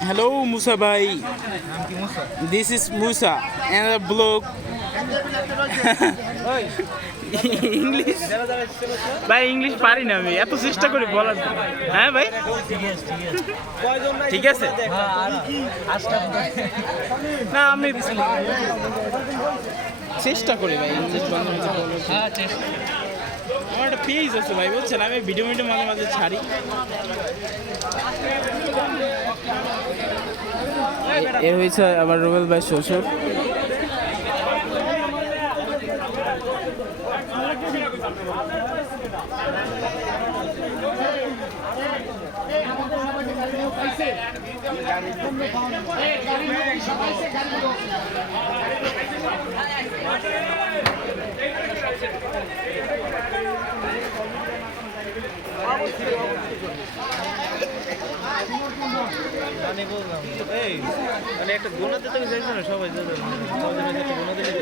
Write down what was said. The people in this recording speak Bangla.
Hello, Musa bhai. This is Musa and a blog. English ভাই, ইংলিশ পারি না আমি, এত চেষ্টা করি বলার। হ্যাঁ ভাই, ঠিক আছে। না আমি চেষ্টা করি ভাই ইংলিশ বাংলা আমার একটা পেজ আছে ভাই, বুঝছেন, আমি ভিডিও মাঝে মাঝে ছাড়ি। এ হয়েছে আবার রুবেল ভাই শ্বশুর। মানে একটা গোনাতে তো চাইছে না সবাই, একটা গোনা দিলে